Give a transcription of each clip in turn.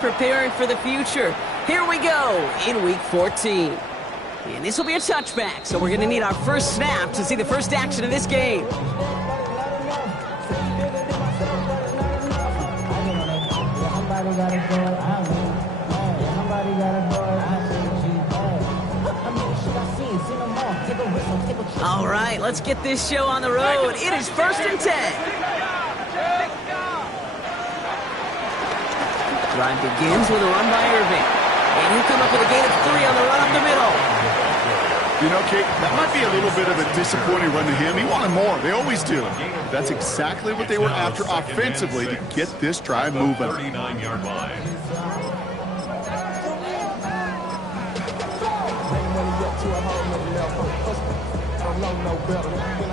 Preparing for the future. Here we go in week 14. And this will be a touchback, so we're going to need our first snap to see the first action of this game. All right, let's get this show on the road. It is 1st and 10. Drive begins with a run by Irving. And he'll come up with a gain of 3 on the run up the middle. You know, Kate, that might be a little bit of a disappointing run to him. He wanted more. They always do. That's exactly what they were after offensively to get this drive moving. 39-yard line.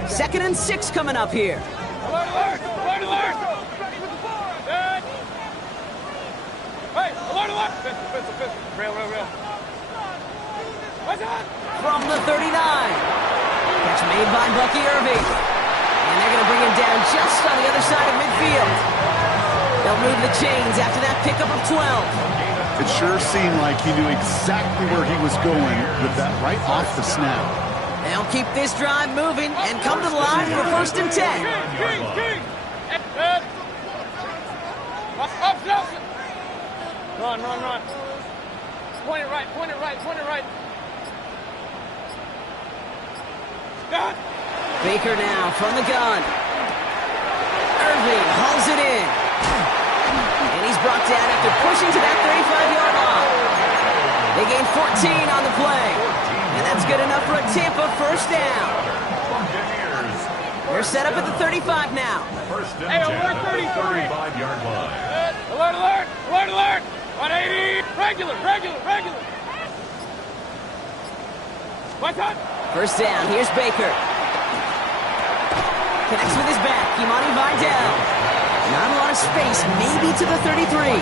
Second and 6 coming up here. Alert, alert! Alert, alert! Dead! Hey, alert, alert! Pistol. Rail. What's that? From the 39. Catch made by Bucky Irving. And they're going to bring him down just on the other side of midfield. They'll move the chains after that pickup of 12. It sure seemed like he knew exactly where he was going with that right off the snap. They'll keep this drive moving and come to the line for 1st and 10. King! Up, Nelson! Run. Point it right. Dad! Baker now from the gun. Irving hauls it in. And he's brought down after pushing to that 35-yard line. They gain 14 on the play. And that's good enough for a Tampa first down. They're set up at the 35 now. Hey, alert 33! 35-yard line. Alert! 180! Regular! What's that? First down, here's Baker. Connects with his back, Imani Vidal. Not a lot of space, maybe to the 33.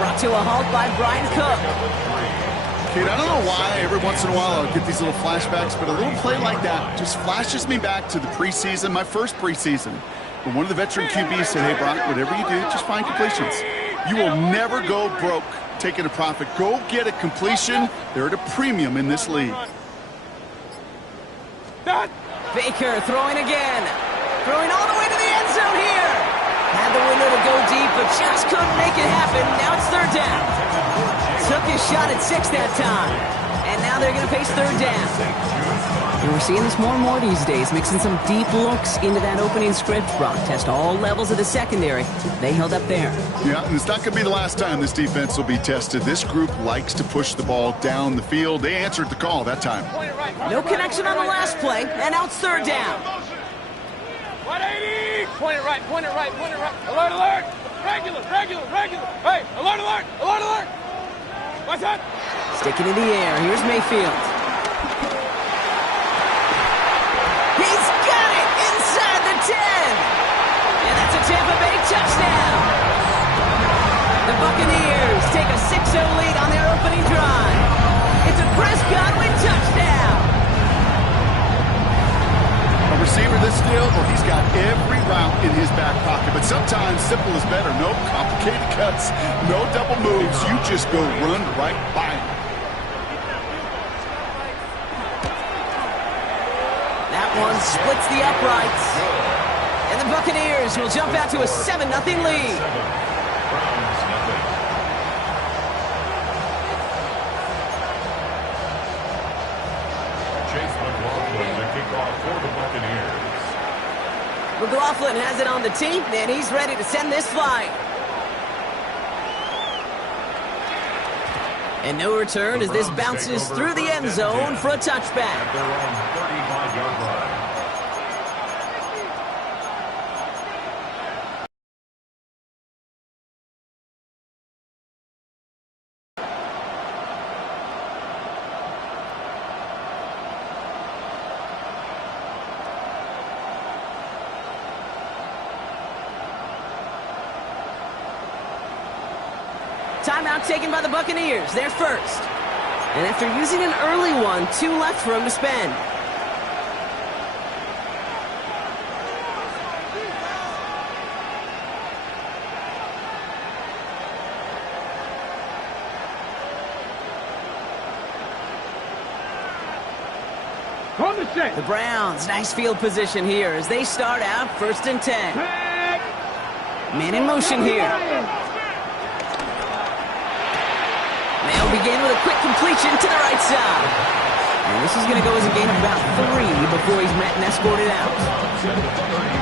Brought to a halt by Brian Cook. Kate, I don't know why every once in a while I'll get these little flashbacks, but a little play like that just flashes me back to the preseason, my first preseason. When one of the veteran QBs said, hey, Brock, whatever you do, just find completions. You will never go broke taking a profit. Go get a completion. They're at a premium in this league. Baker throwing again. Throwing all the way to the end zone here. Had the window to go deep, but just couldn't make it happen. Now it's 3rd down. Took his shot at 6 that time. And now they're going to face 3rd down. And we're seeing this more and more these days, mixing some deep looks into that opening script. Brock test all levels of the secondary. They held up there. Yeah, and it's not going to be the last time this defense will be tested. This group likes to push the ball down the field. They answered the call that time. No connection on the last play, and now it's 3rd down. 180! Point it right. Alert! Regular! Hey, alert! What's that? Sticking in the air, here's Mayfield. He's got it inside the 10! And that's a Tampa Bay touchdown! The Buccaneers take a 6-0 lead on their opening drive. It's a Chris Godwin touchdown! A receiver this skilled, well, he's got every route in his back pocket, but sometimes simple is better. No complicated cuts, no double moves. You just go run right by him. That one splits the uprights. And the Buccaneers will jump out to a 7-0 lead. McLaughlin has it on the team, and he's ready to send this flight. And no return as this bounces through the end zone for a touchback. At their own 35-yard line. Timeout taken by the Buccaneers. They're first. And after using an early one, 2 left for him to spend. On the set. The Browns, nice field position here as they start out 1st and 10. Man in motion here. They'll begin with a quick completion to the right side. And this is going to go as a gain of about 3 before he's met and escorted out.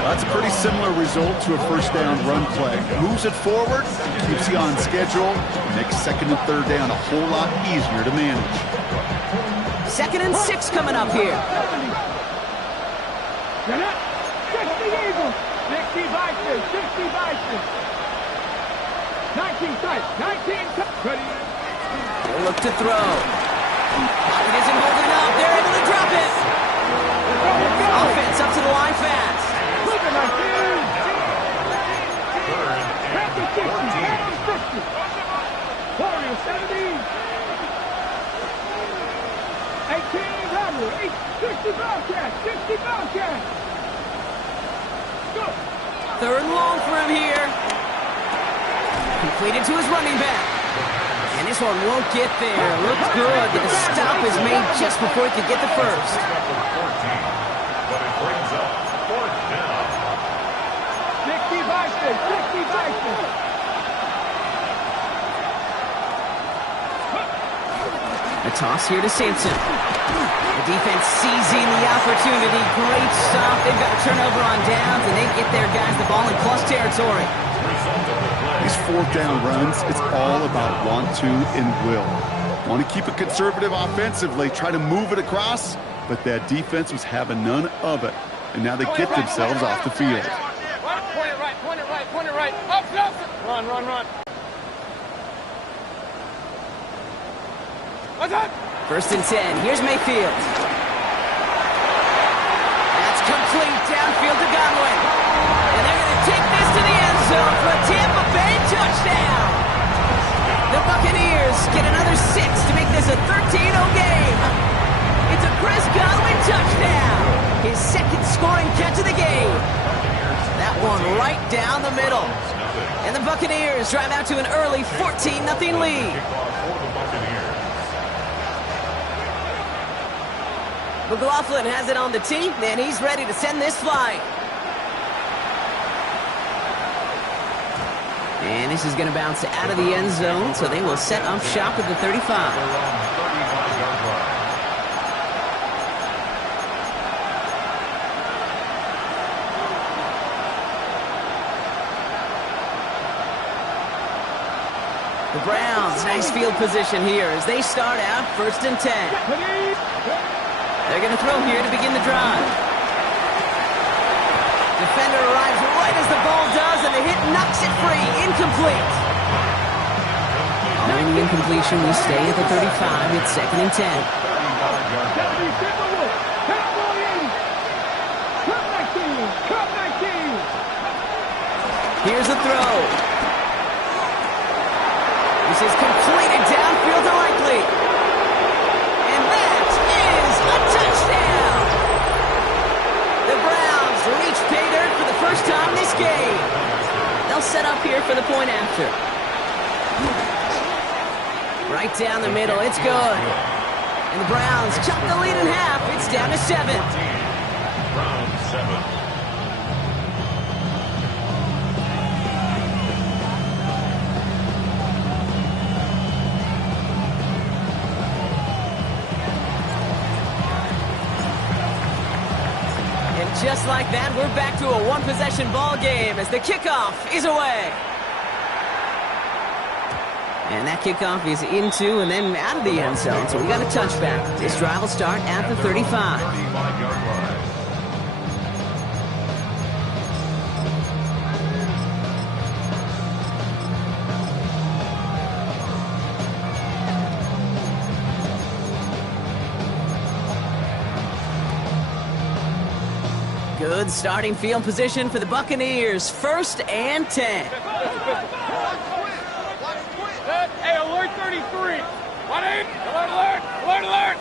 That's a pretty similar result to a first down run play. Moves it forward, keeps you on schedule, makes 2nd and 3rd down a whole lot easier to manage. 2nd and 6 coming up here. 60 Eagles. 60 Vikings. 60 Vikings. 19 tight. 19 tight. Ready. They look to throw. Pocket isn't holding up. They're able to drop it. Offense up to the line fast. Warriors 70. 18 Rebel. 60 Bobcats. 60 Bobcats. Go. 3rd and long for him here. Completed to his running back. And this one won't get there. Looks good. The stop is made just before he could get the first. But it brings up 4th down. 60 Vikings. 60 Vikings. A toss here to Sampson. The defense seizing the opportunity. Great stop. They've got a turnover on downs, and they get their guys the ball in close territory. These 4th down runs, it's all about want to and will. Want to keep it conservative offensively, try to move it across, but that defense was having none of it. And now they get themselves off the field. Point it right, point it right, point it right. Up, up. Run, run, run. What's that? 1st and 10. Here's Mayfield. That's complete downfield to Godwin. And they're going to take this to the end zone for a Tampa Bay touchdown. The Buccaneers get another 6 to make this a 13-0 game. It's a Chris Godwin touchdown. His 2nd scoring catch of the game. That one right down the middle. And the Buccaneers drive out to an early 14-0 lead. McLaughlin has it on the tee, and he's ready to send this flight. And this is going to bounce out of the end zone, so they will set up shop at the 35. The Browns, nice field position here as they start out 1st and 10. They're going to throw here to begin the drive. Defender arrives right as the ball does, and the hit knocks it free. Incomplete. Following the incompletion, we stay at the 35. It's 2nd and 10. Here's a throw. This is completed downfield to Likely. And that is a touchdown. The Browns reach pay dirt for the first time this game. They'll set up here for the point after. Right down the middle, it's good. And the Browns chop the lead in half. It's down to 7. Browns 7. Just like that, we're back to a one-possession ball game as the kickoff is away. And that kickoff is into and then out of the end zone, so we got a touchback. This drive will start at the 35. 35-yard line. Good starting field position for the Buccaneers. 1st and 10. Hey, alert 33. 1-8. Alert, alert, alert, alert.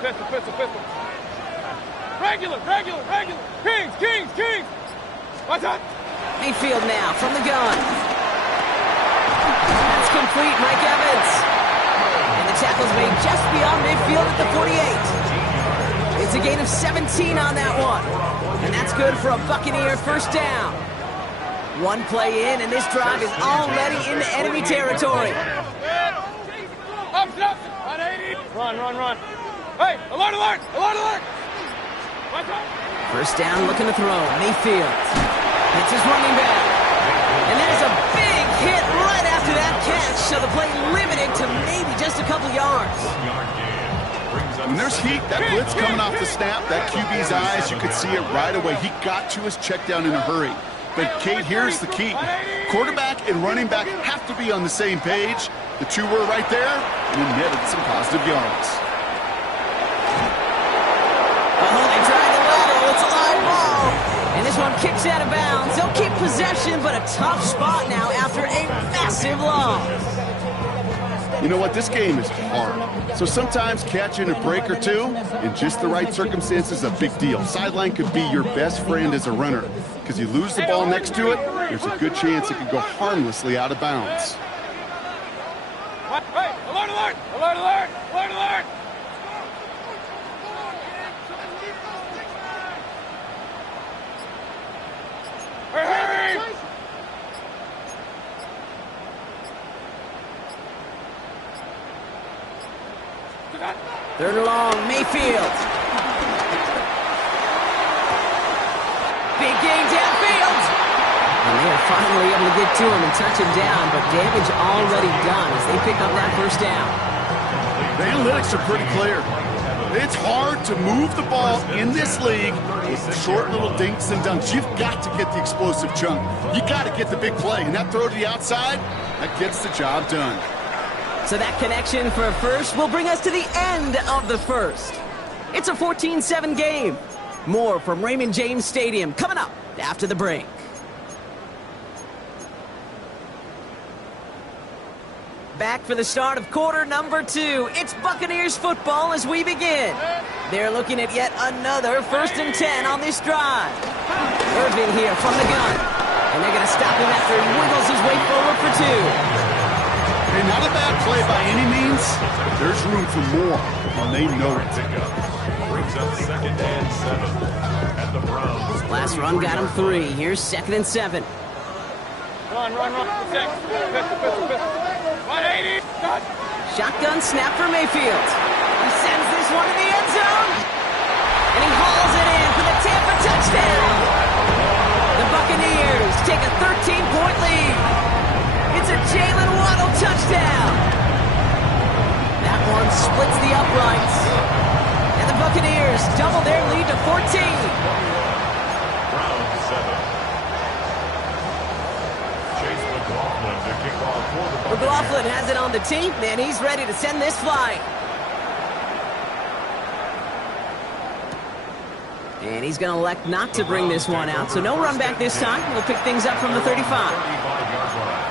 Pistol, pistol, pistol. Regular, regular, regular. Kings, Kings, Kings. What's up? Mayfield now from the gun. That's complete, Mike Evans. And the tackle's made just beyond midfield at the 48. It's a gain of 17 on that one. And that's good for a Buccaneer first down. One play in, and this drive is already into enemy territory. Run, run, run. Hey, alert, alert, alert, alert. First down, looking to throw. Mayfield. It's his running back. And there's a big hit right after that catch, so the play limited to maybe just a couple yards. When there's heat, that blitz coming off the snap, that QB's eyes, you could see it right away. He got to his check down in a hurry. But, Kate, here's the key. Quarterback and running back have to be on the same page. The two were right there, and it netted some positive yards. Oh, they tried the lateral. It's a live ball. And this one kicks out of bounds. They'll keep possession, but a tough spot now after a massive loss. You know what? This game is hard. So sometimes catching a break or two in just the right circumstances is a big deal. Sideline could be your best friend as a runner because you lose the ball next to it, there's a good chance it could go harmlessly out of bounds. Hey, alert, alert, alert, alert, alert, alert. Hurry! Third and long, Mayfield. Big gain downfield. And they are finally able to get to him and touch him down, but damage already done as they pick up that first down. The analytics are pretty clear. It's hard to move the ball in this league with short little dinks and dunks. You've got to get the explosive chunk. You got to get the big play, and that throw to the outside, that gets the job done. So that connection for a first will bring us to the end of the first. It's a 14-7 game. More from Raymond James Stadium coming up after the break. Back for the start of quarter number 2. It's Buccaneers football as we begin. They're looking at yet another 1st and 10 on this drive. Irvin here from the gun. And they're going to stop him after he wiggles his way forward for 2. Hey, not a bad play by any means, but there's room for more, and they know it. Brings up 2nd and 7 at the Browns. Last run got him 3. Here's 2nd and 7. Run, run, run. 180. Shotgun snap for Mayfield. He sends this one to the end zone. And he hauls it in for the Tampa touchdown. The Buccaneers take a 13-point lead. It's a Jalen Waddle touchdown. That one splits the uprights. And the Buccaneers double their lead to 14. Browns 7. Chase McLaughlin to kick off for the Buccaneers. McLaughlin has it on the team, and he's ready to send this flying. And he's going to elect not to bring this one out, so no run back this time. We'll pick things up from the 35. 35-yard line.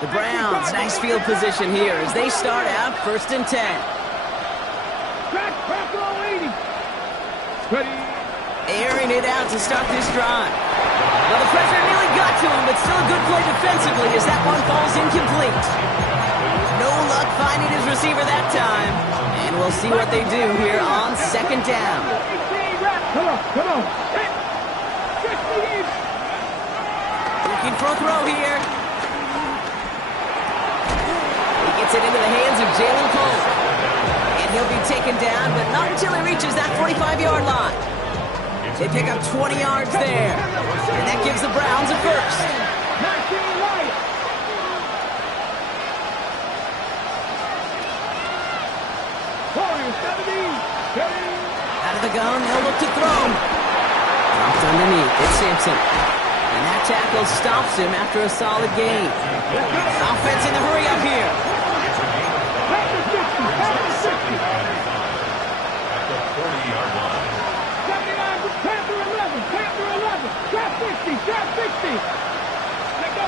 The Browns, nice field position here as they start out 1st and 10. Airing it out to start this drive. Well, the pressure nearly got to him, but still a good play defensively as that one falls incomplete. No luck finding his receiver that time. And we'll see what they do here on 2nd down. Come on. Looking for a throw here. Gets it into the hands of Jalen Cole. And he'll be taken down, but not until he reaches that 45-yard line. They pick up 20 yards there. And that gives the Browns a first. Out of the gun, they'll look to throw. Dropped underneath. It's Sampson. And that tackle stops him after a solid gain. Offense in the hurry up here. At the 40-yard line. 79, Panther 11, Trap 60. Let go.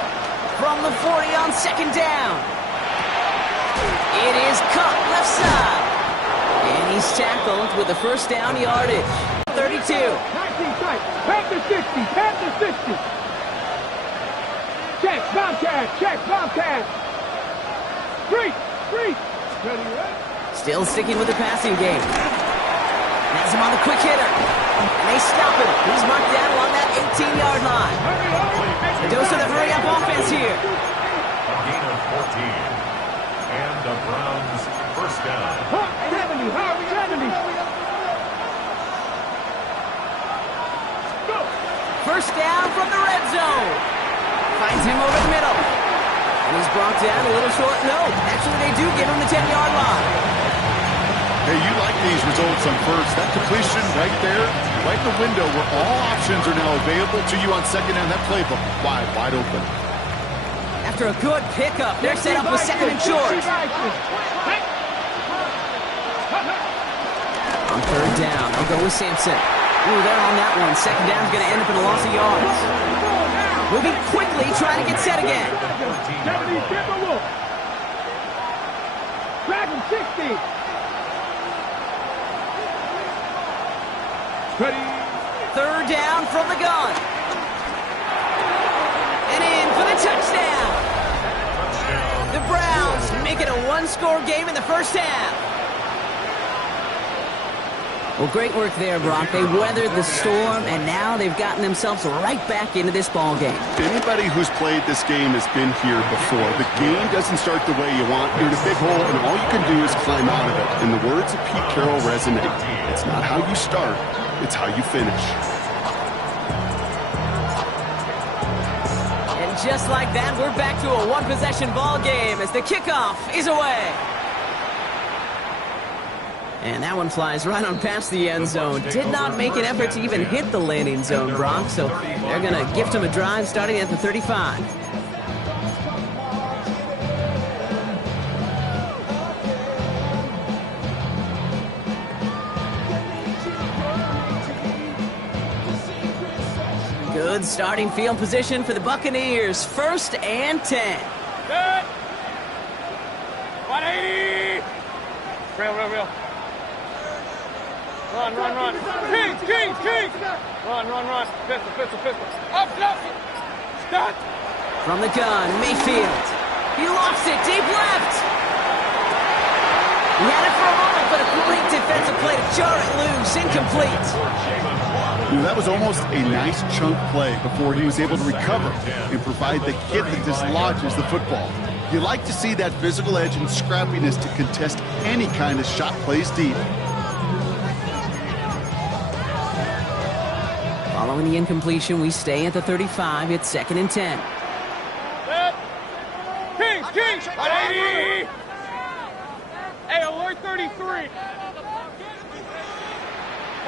From the 40 on 2nd down. It is caught left side. And he's tackled with the first down yardage. 32. 19 tight. Panther 60. Panther 60. Check. Bobcat. Check. Bobcat. Three. Ready, right? Still sticking with the passing game. Has him on the quick hitter. And they stop him. He's marked down along that 18-yard line. A dose of the hurry-up offense here. A gain of 14. And the Browns first down. 70. 70. Go. First down from the red zone. Finds him over the middle. And he's brought down a little short. No, actually they do give him the 10-yard line. Hey, you like these results on first. That completion right there, right in the window where all options are now available to you on second down. That playbook wide open. After a good pickup, they're set up with second and short. On third down, they'll go with Sampson. Ooh, they're on that one. Second down's going to end up in a loss of yards. Moving quickly, trying to get set again. 70, Timberwolf. Dragon 60. Ready. Third down from the gun. And in for the touchdown. The Browns make it a one-score game in the first half. Well, great work there, Brock. They weathered the storm, and now they've gotten themselves right back into this ball game. Anybody who's played this game has been here before. The game doesn't start the way you want. You're in a big hole, and all you can do is climb out of it. And the words of Pete Carroll resonate. It's not how you start, it's how you finish. And just like that, we're back to a one-possession ball game as the kickoff is away. And that one flies right on past the end zone. Did not make an effort to even hit the landing zone, Brock. So they're going to gift him a drive starting at the 35. Good starting field position for the Buccaneers. First and 10. Good. 180. Real. Run. Kings. Run. Pistol. Up. Start. From the gun, Mayfield. He lofts it deep left. He had it for a moment, but a great defensive play to jar it loose. Incomplete. That was almost a nice chunk play before he was able to recover and provide the hit that dislodges the football. You like to see that physical edge and scrappiness to contest any kind of shot plays deep. Following the incompletion, we stay at the 35. It's second and 10. Kings. 180. Hey, alert 33.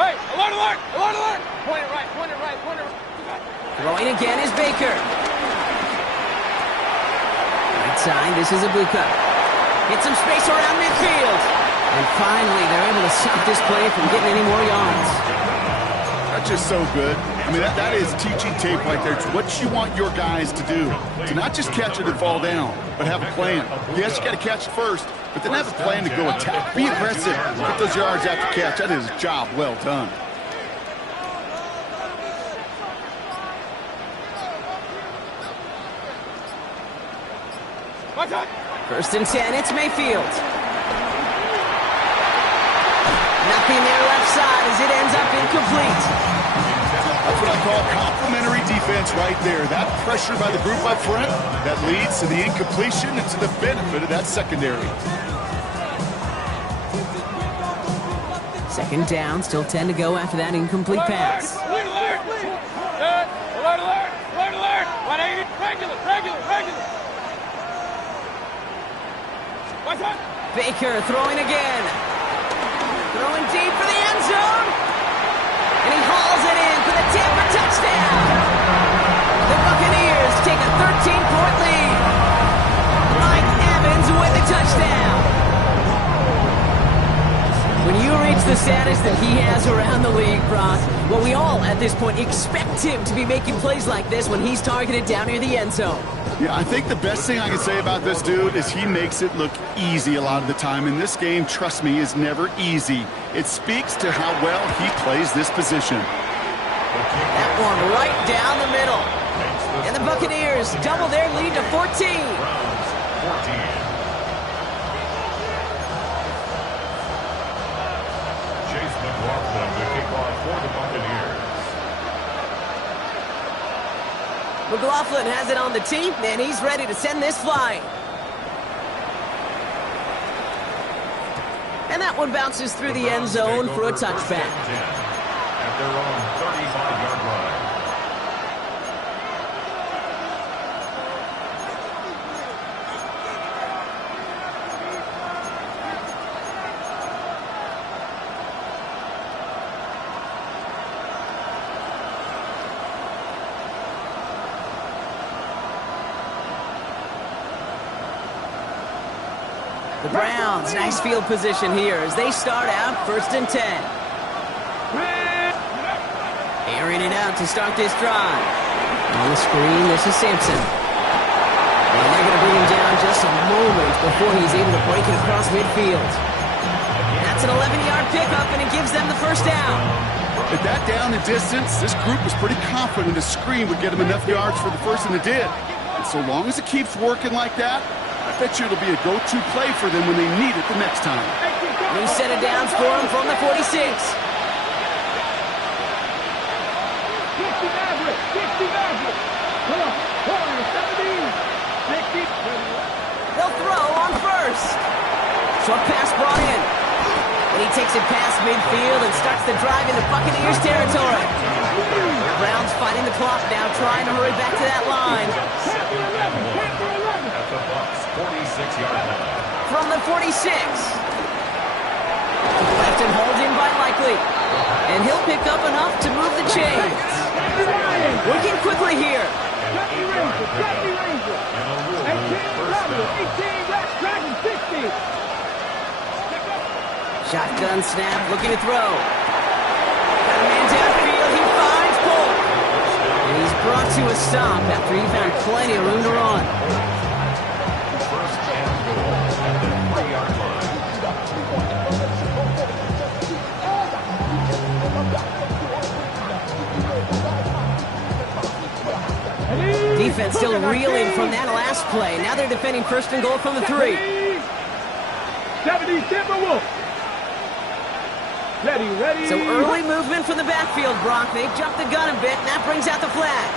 Hey, alert. Point it right. Throwing again is Baker. Right side, this is a blue cut. Hit some space around midfield. And finally, they're able to stop this play from getting any more yards. That's just so good. I mean, that is teaching tape right there. It's what you want your guys to do. To not just catch it and fall down, but have a plan. Yes, you got to catch it first, but then have a plan to go attack. Be aggressive. Get those yards after catch. That is a job well done. First and 10, it's Mayfield. Nothing there left side as it ends up incomplete. That's what I call complimentary defense right there. That pressure by the group up front, that leads to the incompletion and to the benefit of that secondary. Second down, still 10 to go after that incomplete pass. Alert. 180. Regular. Baker throwing again. Throwing deep for the end zone. And he hauls it in for the Tampa touchdown. The Buccaneers take a 13-point lead. Mike Evans with the touchdown. When you reach the status that he has around the league, Brock, well, we all at this point expect him to be making plays like this when he's targeted down near the end zone. Yeah, I think the best thing I can say about this dude is he makes it look easy a lot of the time. And this game, trust me, is never easy. It speaks to how well he plays this position. That one right down the middle. And the Buccaneers double their lead to 14. Browns 14. Chase McLaughlin to kick off for the Buccaneers. McLaughlin has it on the tee, and he's ready to send this flying. And that one bounces through the end zone for a touchback. At their own 35-yard line. The Browns, nice field position here as they start out 1st and 10. Airing it out to start this drive. On the screen, this is Sampson. And they're going to bring him down just a moment before he's able to break it across midfield. That's an 11-yard pickup, and it gives them the first down. At that down and distance, this group was pretty confident a screen would get him enough yards for the first, and it did. And so long as it keeps working like that, I bet you it'll be a go-to play for them when they need it the next time. New set of downs for him from the 46. They'll throw on first. Short pass brought in. And he takes it past midfield and starts the drive into Buccaneers territory. The Browns fighting the clock now, trying to hurry back to that line. At the Bucs 46-yard line. From the 46. Left and hauled in by Likely. And he'll pick up enough to move the chains. Working quickly here. Shotgun snap, looking to throw. Got a man downfield, he finds Polk. And he's brought to a stop after he found plenty of room to run. First and goal at the 3-yard line. Defense still reeling from that last play. Now they're defending 1st and goal from the 3. 70 Timberwolves. Ready. So early movement from the backfield, Brock. They jumped the gun a bit, and that brings out the flag.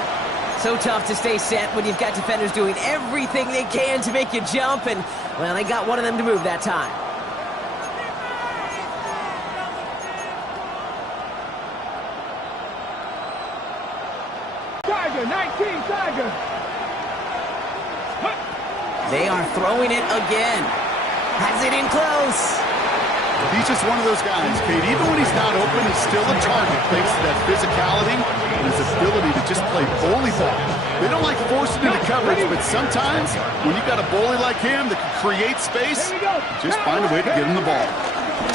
So tough to stay set when you've got defenders doing everything they can to make you jump, and, well, they got one of them to move that time. Tiger, 19, Tiger. They are throwing it again. Has it in close. He's just one of those guys, Kate. Even when he's not open, he's still a target thanks to that physicality and his ability to just play bully ball. They don't like forcing into coverage, but sometimes when you've got a bully like him that can create space, just find a way to get him the ball.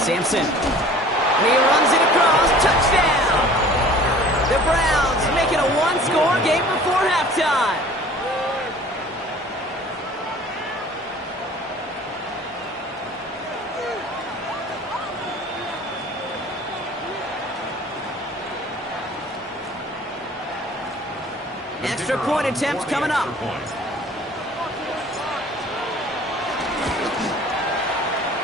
Sampson. And he runs it across. Touchdown! The Browns make it a one-score game before halftime. Extra point attempt coming up.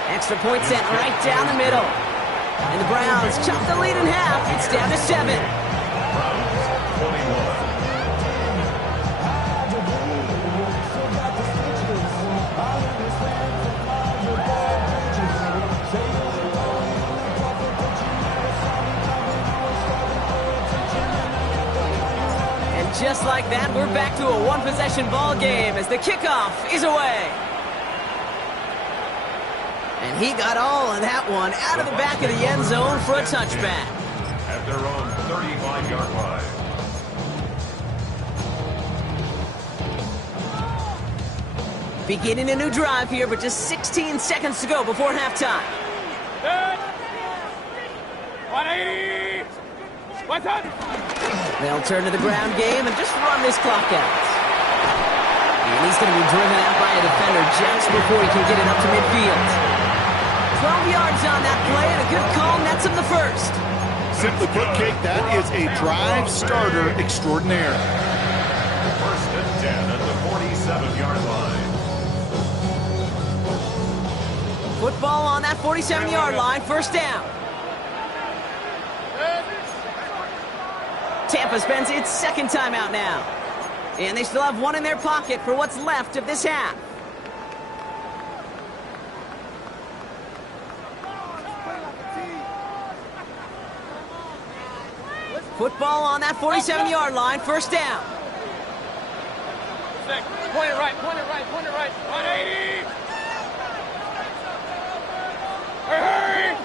Extra point set right down the middle. And the Browns chop the lead in half. It's down to 7. Browns 21. Just like that, we're back to a one-possession ball game as the kickoff is away. And he got all of that one out of the back of the end zone for a touchback. At their own 35-yard line. Beginning a new drive here, but just 16 seconds to go before halftime. 180. What's up? They'll turn to the ground game and just run this clock out. And And he's going to be driven out by a defender just before he can get it up to midfield. 12 yards on that play, and a good call nets him the first. Simply put, Kate, that is a drive starter extraordinaire. First and 10 at the 47-yard line. Football on that 47-yard line, first down. Tampa spends its second timeout now. And they still have one in their pocket for what's left of this half. Football on that 47-yard line, first down. Point it right, point it right, point it right. 180! Hurry!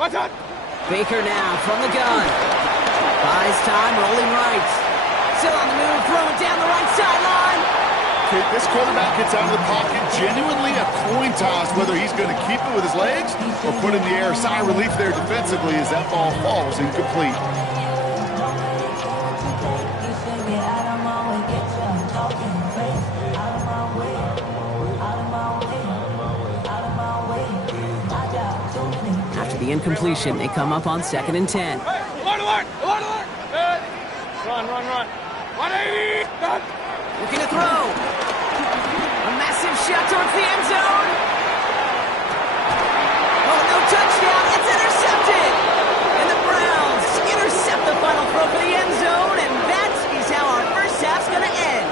What's up? Baker now from the gun. Buys time, rolling right. Still on the move, throwing down the right sideline. Kate, this quarterback gets out of the pocket, genuinely a coin toss whether he's going to keep it with his legs or put it in the air. Sigh of relief there defensively as that ball falls incomplete. After the incompletion, they come up on 2nd and 10. Hey, alert, alert, alert, alert! Good. Run, run, run. 180! Done. Looking to throw. A massive shot towards the end zone. Oh, no touchdown. It's intercepted. And the Browns intercept the final throw for the end zone, and that is how our first half's going to end.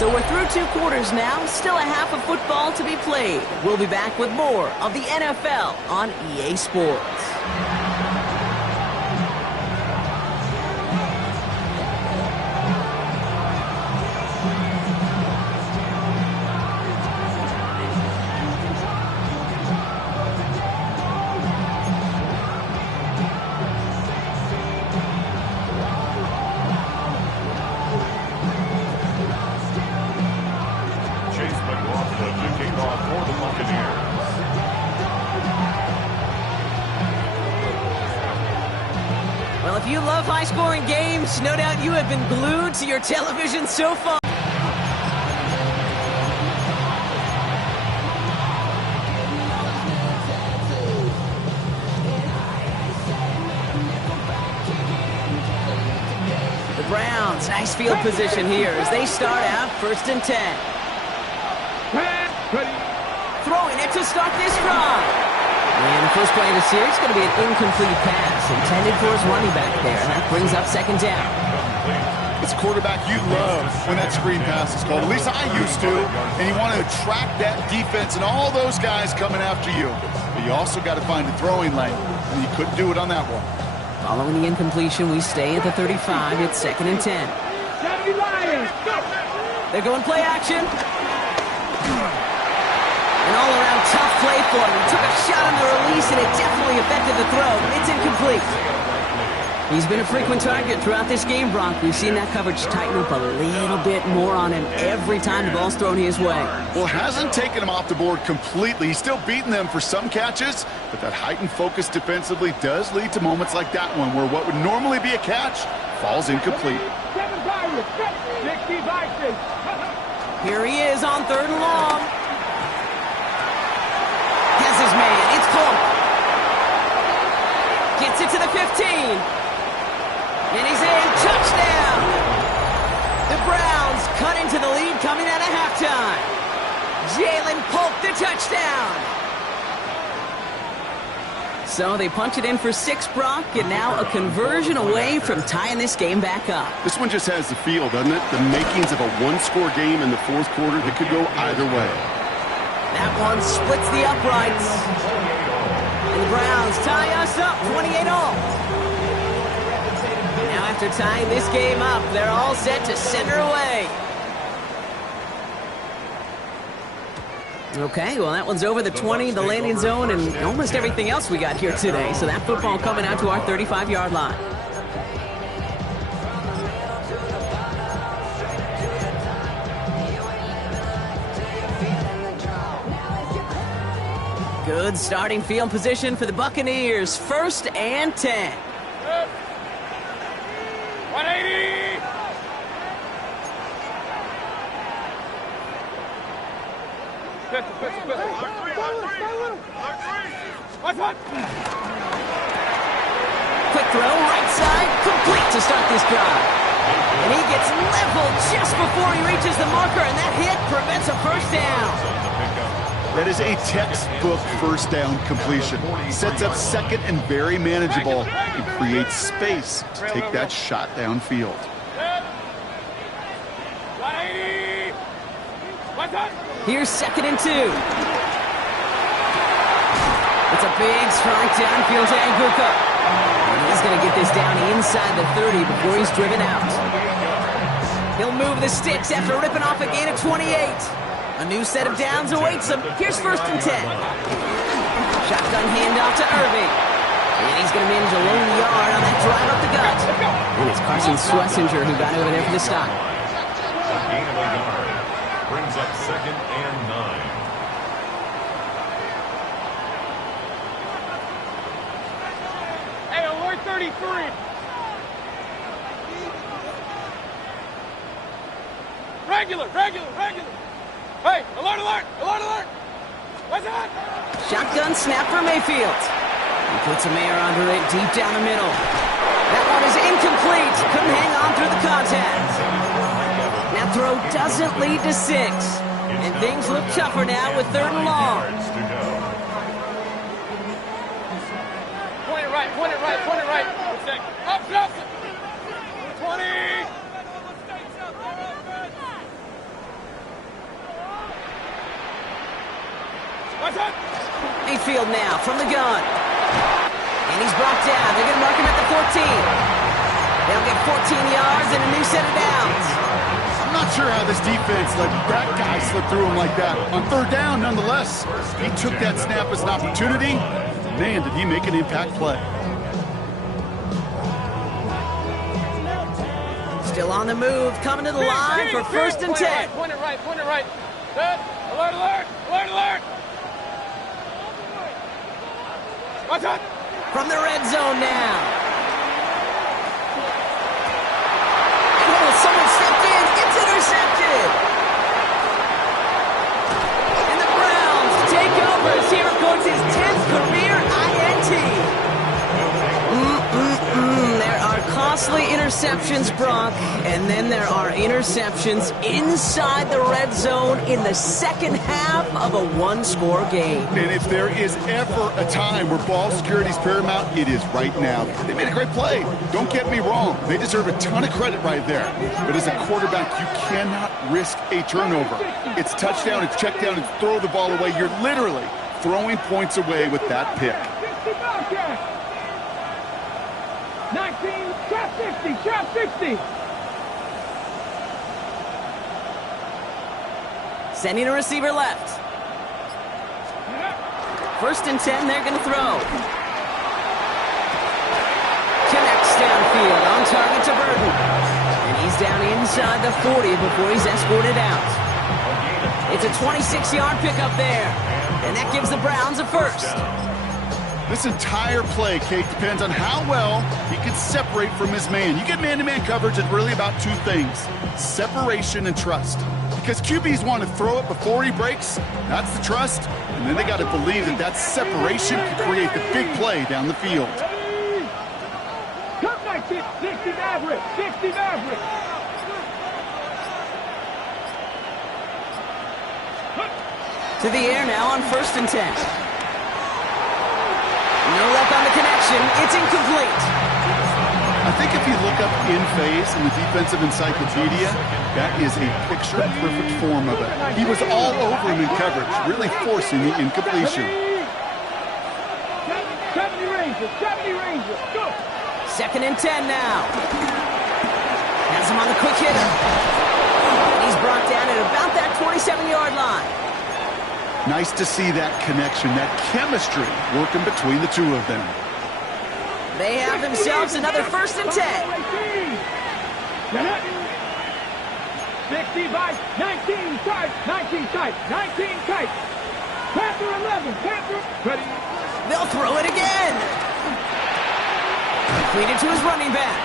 So we're through 2 quarters now, still a half of football to be played. We'll be back with more of the NFL on EA Sports. Well, if you love high-scoring games, no doubt you have been glued to your television so far. The Browns, nice field position here as they start out 1st and 10. Throwing it to start this drive. And the first play of the series is going to be an incomplete pass intended for his running back there. And that brings up 2nd down. It's quarterback you love when that screen pass is called. At least I used to. And you want to attract that defense and all those guys coming after you. But you also got to find a throwing lane. And you couldn't do it on that one. Following the incompletion, we stay at the 35. It's 2nd and 10. They're going play action. An all-around tough play for him. He took a shot on the release, and it definitely affected the throw. It's incomplete. He's been a frequent target throughout this game, Brock. We've seen that coverage tighten up a little bit more on him every time the ball's thrown his way. Well, it hasn't taken him off the board completely. He's still beating them for some catches, but that heightened focus defensively does lead to moments like that one where what would normally be a catch falls incomplete. Here he is on 3rd and long. Has his man. It's Polk. Gets it to the 15. And he's in. Touchdown. The Browns cut into the lead coming out of halftime. Jalen Polk, the touchdown. So they punch it in for 6, Brock, and now a conversion away from tying this game back up. This one just has the feel, doesn't it? The makings of a one-score game in the 4th quarter that could go either way. That one splits the uprights. And the Browns tie us up 28-all. Now after tying this game up, they're all set to send her away. Okay, well, that one's over the 20, the landing zone, and almost everything else we got here today. So that football coming out to our 35-yard line. Good starting field position for the Buccaneers. 1st and 10. 180! Quick throw, right side, complete to start this drive. And he gets leveled just before he reaches the marker, and that hit prevents a first down. That is a textbook first down completion. Sets up 2nd and very manageable and creates space to take that shot downfield. 180! Here's 2nd and 2. It's a big strike downfield to Anguka. And he's going to get this down inside the 30 before he's driven out. He'll move the sticks after ripping off a gain of 28. A new set of downs awaits him. Here's 1st and 10. Shotgun handoff to Irving. And he's going to manage a lone yard on that drive up the gut. And it's Carson Schlesinger who got over there for the stop. A gain of a yard. Brings up 2nd and 9. Hey, alert 33! Regular! Hey, alert! What's that? Shotgun snap for Mayfield. He puts a man under it deep down the middle. That one is incomplete. Couldn't hang on through the contact. That throw doesn't lead to 6. And things look tougher now with 3rd and long. Point it right. One sec. Up. 20! What's that? Mayfield now from the gun. And he's brought down. They're going to mark him at the 14. They'll get 14 yards and a new set of downs. I'm not sure how this defense let that guy slip through him like that. On 3rd down, nonetheless, he took that snap as an opportunity. Man, did he make an impact play. Still on the move, coming to the line for 1st and 10. Point it right. Good. Alert! What's that? From the red zone now. Oh, someone stepped in. It's intercepted. And the Browns take over as he records his 10th career INT. There are costly interceptions, Brock, and then there are interceptions inside the red zone in the 2nd half of a 1-score game. And if there is ever a time where ball security is paramount, it is right now. They made a great play. Don't get me wrong. They deserve a ton of credit right there. But as a quarterback, you cannot risk a turnover. It's touchdown, it's check down, it's throw the ball away. You're literally throwing points away with that pick. 19, trap 60. Sending a receiver left. 1st and 10, they're going to throw. Connects downfield, on target to Burton. And he's down inside the 40 before he's escorted out. It's a 26-yard pickup there. And that gives the Browns a 1st. This entire play, Kate, depends on how well he can separate from his man. You get man-to-man coverage, it's really about 2 things: separation and trust. Because QBs want to throw it before he breaks, that's the trust, and then they got to believe that that separation can create the big play down the field. Cut 19, 60 Maverick. To the air now on 1st and 10. No luck on the connection. It's incomplete. I think if you look up in phase in the defensive encyclopedia, that is a picture-perfect form of it. He was all over him in coverage, really forcing the incompletion. 70 Ranger. Go. 2nd and 10 now. Has him on the quick hitter. And he's brought down at about that 27-yard line. Nice to see that connection, that chemistry working between the 2 of them. They have themselves another 1st and 10. 65, 19 tight. Panther 11. Panther. Ready. They'll throw it again. Completed to his running back.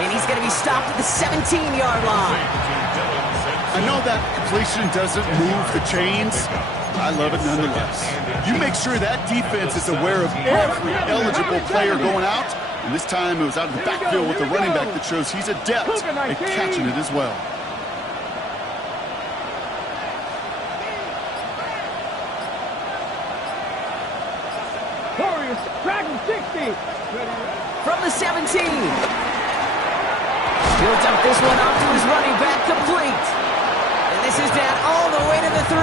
And he's going to be stopped at the 17-yard line. I know that completion doesn't move the chains. I love it nonetheless. You make sure that defense is aware of every eligible player going out. And this time it was out of the backfield with the running back that shows he's adept at catching it as well. Warriors, Dragon 60. From the 17. He'll dump this one off to his running back, complete. And this is down all the way to the 3.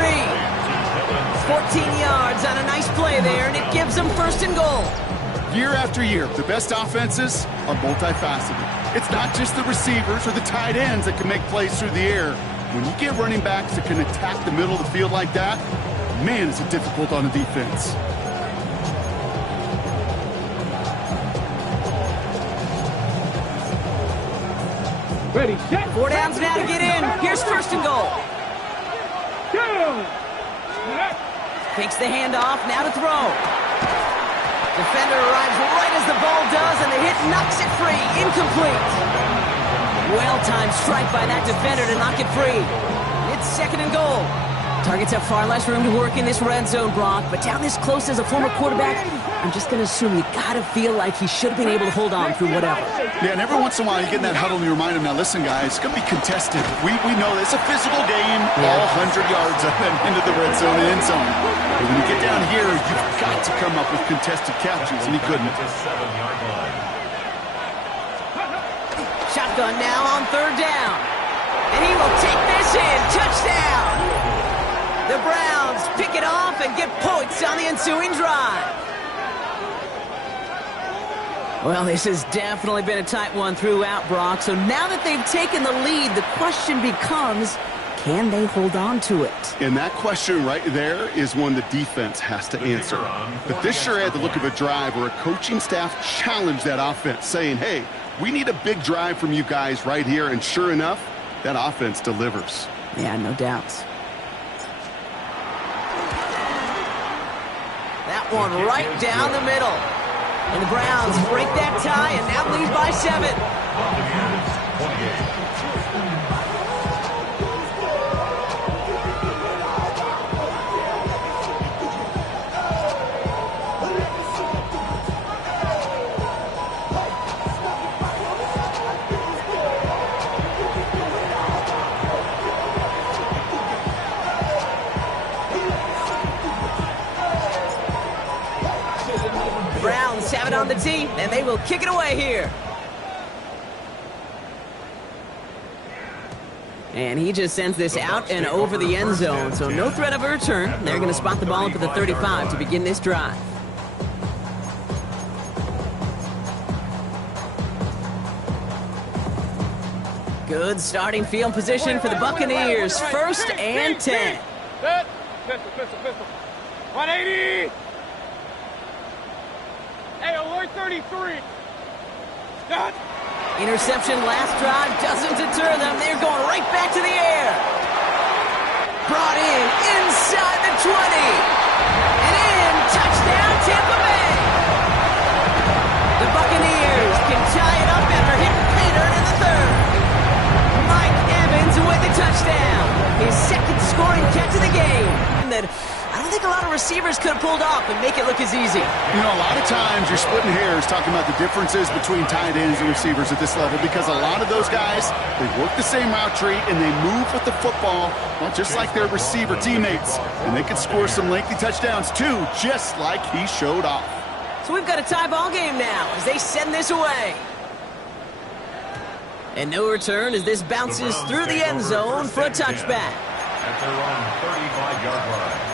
14 yards on a nice play there, and it gives them first and goal. Year after year, the best offenses are multifaceted. It's not just the receivers or the tight ends that can make plays through the air. When you get running backs that can attack the middle of the field like that, man, is it difficult on the defense. Ready, set. 4 downs now to get in. Here's first and goal. Down. Takes the handoff, now to throw. Defender arrives right as the ball does, and the hit knocks it free. Incomplete. Well-timed strike by that defender to knock it free. It's second and goal. Targets have far less room to work in this red zone, Brock, but down this close as a former quarterback, I'm just going to assume you got to feel like he should have been able to hold on through whatever. Yeah, and every once in a while you get in that huddle and you remind him, now listen, guys, it's going to be contested. We know it's a physical game, all 100 yards up and into the red zone and end zone. But when you get down here, you've got to come up with contested catches, and he couldn't. Shotgun now on third down. And he will take this in. Touchdown! The Browns pick it off and get points on the ensuing drive. Well, this has definitely been a tight one throughout, Brock. So now that they've taken the lead, the question becomes, can they hold on to it? And that question right there is one the defense has to answer. But this sure had the look of a drive where a coaching staff challenged that offense, saying, hey, we need a big drive from you guys right here. And sure enough, that offense delivers. Yeah, no doubts. That one right down the middle. And the Browns break that tie and now lead by 7. Browns have it on the tee, and they will kick it away here. And he just sends this out and over the end zone, so no threat of a return. They're going to spot the ball up at the 35 to begin this drive. Good starting field position for the Buccaneers. First and 10. Set. Pistol. 180. Hey, alert 33. Done. Interception last drive doesn't deter them. They're going right back to the air. Brought in inside the 20. And in. Touchdown, Tampa Bay. The Buccaneers can tie it up after hitting Pater in the third. Mike Evans with the touchdown. His second scoring catch of the game. That I don't think a lot of receivers could have pulled off and make it look as easy. You know, a lot of times you're splitting hairs talking about the differences between tight ends and receivers at this level because a lot of those guys, they work the same route tree and they move with the football, well, just like their receiver teammates. And they can score some lengthy touchdowns too, just like he showed off. So we've got a tie ball game now as they send this away. And no return as this bounces through the end zone for a touchback. At their own 35-yard line.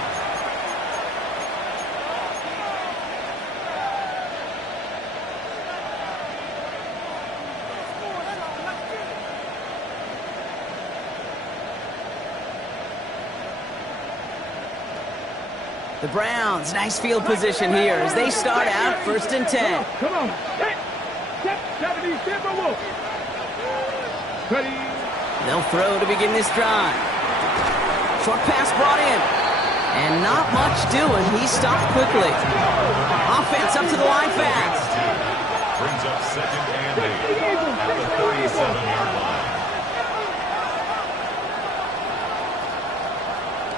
The Browns, nice field position here as they start out first and 10. Come on. Set. 70. Stand by Wolf. Ready. They'll throw to begin this drive. Short pass brought in. And not much doing. He stopped quickly. Offense up to the line fast. Brings up second and 8 at the 37-yard line.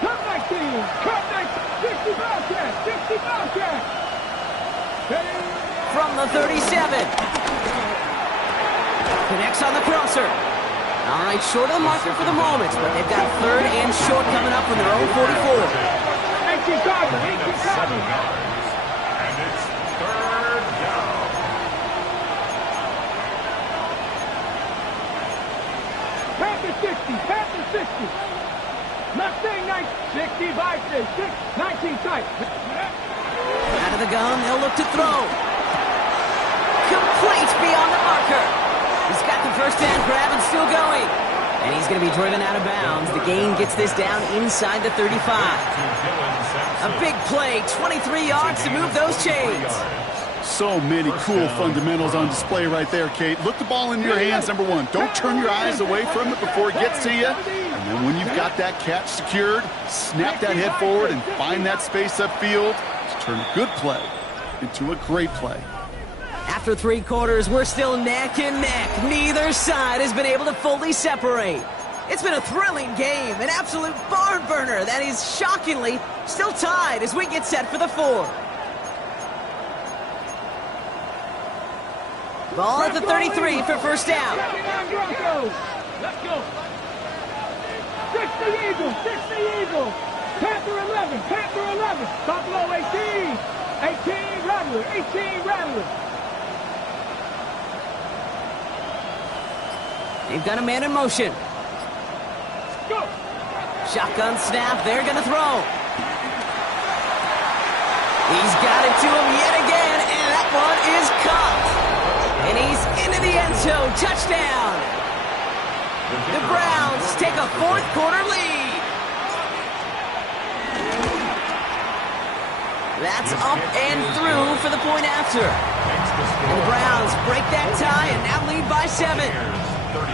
Cut 19. Cut 19. 60 Bobcat. 60 Bobcat. From the 37. Connects on the crosser. All right, short of the marker for the moment, but they've got third and short coming up from their own 44. 18 Carter. 18 7 Carter. yards. And it's third down. Panther 60. Panther 60. Mustang 9. 60 Bison. 19 tight. Out of the gun, they'll look to throw. Complete beyond the marker. He's got the first down grab and still going. And he's going to be driven out of bounds. The gain gets this down inside the 35. A big play, 23 yards to move those chains. So many cool fundamentals on display right there, Kate. Look the ball in your hands, number one. Don't turn your eyes away from it before it gets to you. And then when you've got that catch secured, snap that head forward and find that space upfield to turn a good play into a great play. After 3 quarters, we're still neck and neck. Neither side has been able to fully separate. It's been a thrilling game, an absolute barn burner that is shockingly still tied as we get set for the 4th. Ball at the 33 for first down. Let's go. 60 Eagles. 60 Eagles. Panther 11. Panther 11. Buffalo 18. 18 Rattler. 18 Rattler. They've got a man in motion. Go. Shotgun snap, they're gonna throw. He's got it to him yet again, and that one is caught. And he's into the end zone, touchdown. The Browns take a 4th quarter lead. That's up and through for the point after. And the Browns break that tie and now lead by 7. 35.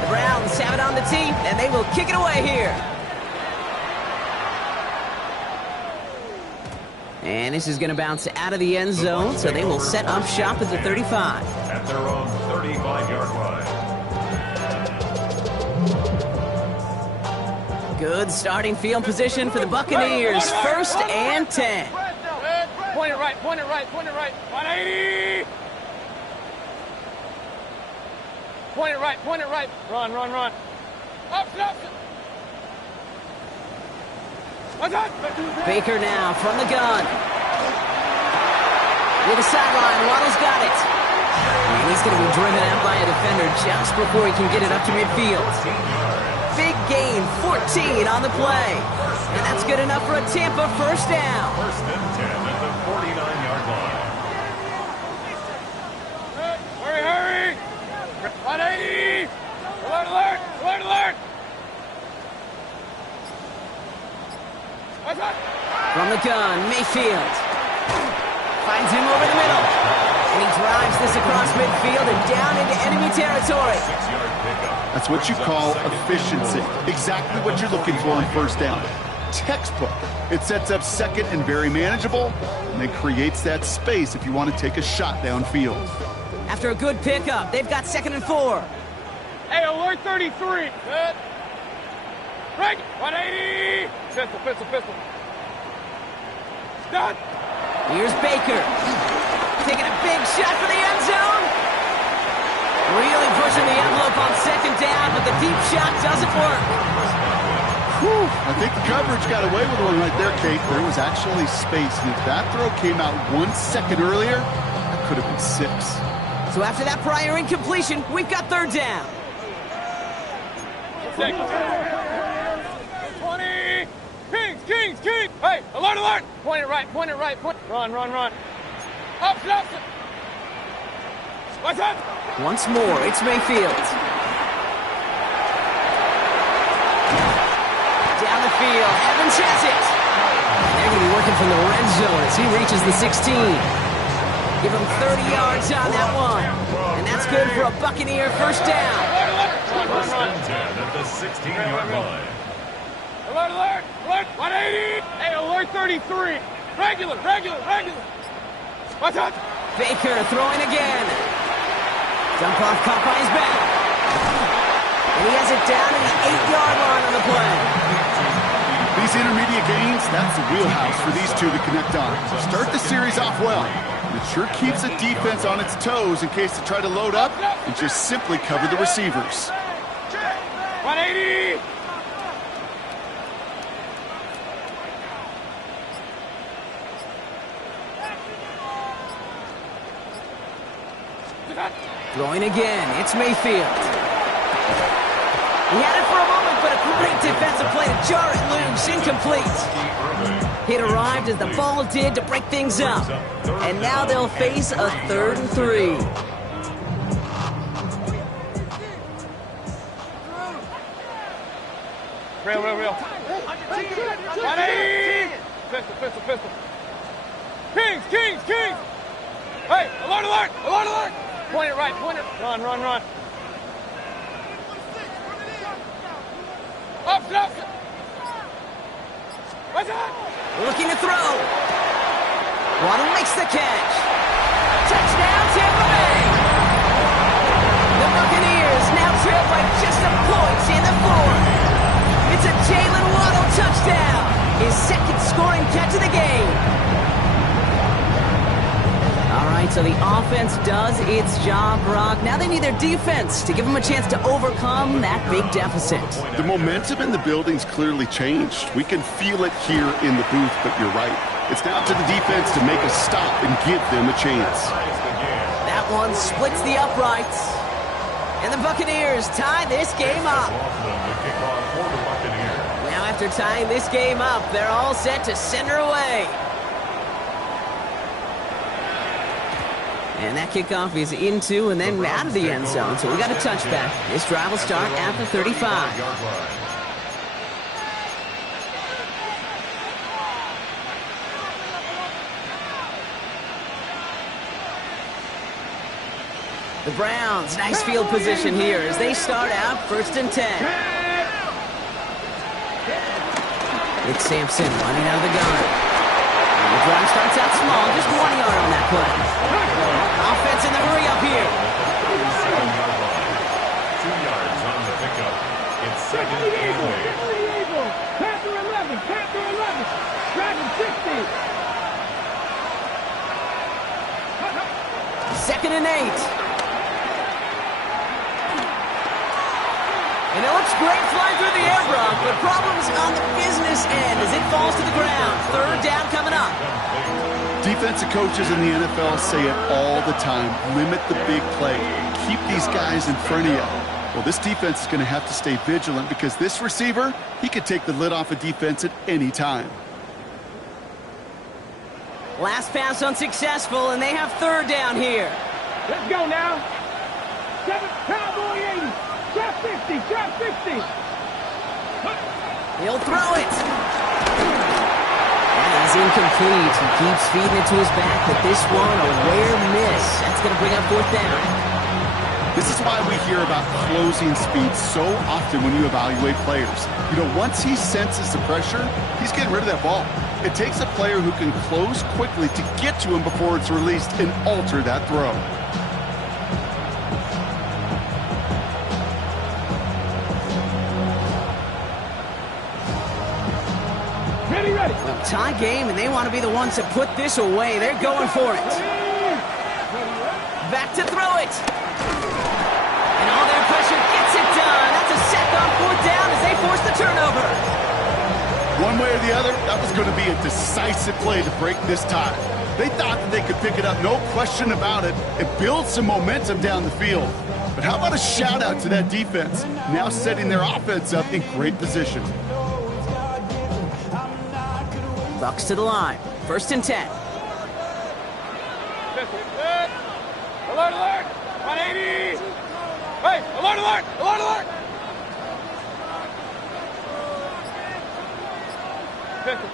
The Browns have it on the tee, and they will kick it away here. And this is going to bounce out of the end zone, so they will set up shop at the 35. At their own 35-yard line. Good starting field position for the Buccaneers. 1st and 10. Point it right, point it right, point it right. 180! Point it right. Run, run, run. Option. What's that? Baker now from the gun. Near the sideline, Waddle's got it. And he's going to be driven out by a defender just before he can get it up to midfield. Big gain, 14 on the play. And that's good enough for a Tampa first down. 1st and 10 at the 49-yard line. Hurry! 180! Alert! What's that? From the gun, Mayfield. Finds him over the middle. And he drives this across midfield and down into enemy territory. 6-yard pickup. That's what you call efficiency. Exactly what you're looking for on first down. Textbook. It sets up second and very manageable, and it creates that space if you want to take a shot downfield. After a good pickup, they've got 2nd and 4. Hey, alert 33. Good. Break. 180. Pistol. Done. Here's Baker. Taking a big shot for the end zone. Really pushing the envelope on 2nd down, but the deep shot doesn't work. Whew. I think the coverage got away with one right there, Kate. There was actually space, and if that throw came out 1 second earlier, that could have been 6. So after that prior incompletion, we've got 3rd down. 20. Kings. Hey, alert. Point it right. Run. Option. What's that? Once more, it's Mayfield. Down the field. Evans has it. And they're going to be working from the red zone as he reaches the 16. Give him 30 yards on that one. And that's good for a Buccaneer first down. First and 10 at the 16-yard line. Alert, alert, alert, 180. Hey, alert 33. Regular. Watch out. Baker throwing again. Dump off caught by his back. And he has it down at the 8-yard line on the play. These intermediate gains, that's the wheelhouse for these two to connect on. Start the series off well. It sure keeps the defense on its toes in case they try to load up and just simply cover the receivers. 180. Throwing again, it's Mayfield. He had it for a moment, but a great defensive play to jar it loose, incomplete. It arrived as the ball did to break things up. And now they'll face a 3rd and 3. Real. 180. Pistol. Kings. Hey, alert. Point it right. Run. Up. What's that? Looking to throw. Waddle makes the catch. Touchdown, Tampa Bay. The Buccaneers now trail by just a point in the 4th. It's a Jalen Waddle touchdown. His 2nd scoring catch of the game. All right, so the offense does its job, Brock. Now they need their defense to give them a chance to overcome that big deficit. The momentum in the building's clearly changed. We can feel it here in the booth, but you're right. It's now up to the defense to make a stop and give them a chance. That one splits the uprights. And the Buccaneers tie this game up. Now after tying this game up, they're all set to send her away. And that kickoff is into and then out of the end zone. So we got a touchback. This drive will start at the 35. The Browns, nice field position here as they start out 1st and 10. Nick Sampson running out of the gun. And the drive starts out small, just 1 yard on that play. Offense in the hurry up here. 2 yards on the pickup. It's 2nd and 8. Panther 11. Dragon 60. 2nd and 8. And it looks great flying through the air, Brock, but problems on the business end as it falls to the ground. 3rd down coming up. Defensive coaches in the NFL say it all the time. Limit the big play. Keep these guys in front of you. Well, this defense is going to have to stay vigilant because this receiver, he could take the lid off a defense at any time. Last pass unsuccessful, and they have 3rd down here. Let's go now. 7, Cowboy 80. Drop 50. He'll throw it. And he's incomplete. He keeps feeding it to his back, but this one, a rare miss. That's going to bring up 4th down. This is why we hear about closing speed so often when you evaluate players. You know, once he senses the pressure, he's getting rid of that ball. It takes a player who can close quickly to get to him before it's released and alter that throw. Ready. Well, tie game, and they want to be the ones to put this away. They're going for it. Back to throw it. And all their pressure gets it done. That's a sack on 4th down as they force the turnover. One way or the other, that was going to be a decisive play to break this tie. They thought that they could pick it up, no question about it, and build some momentum down the field. But how about a shout-out to that defense, now setting their offense up in great position. Bucks to the line. 1st and 10. Alert. 180. Hey, alert. Pistol.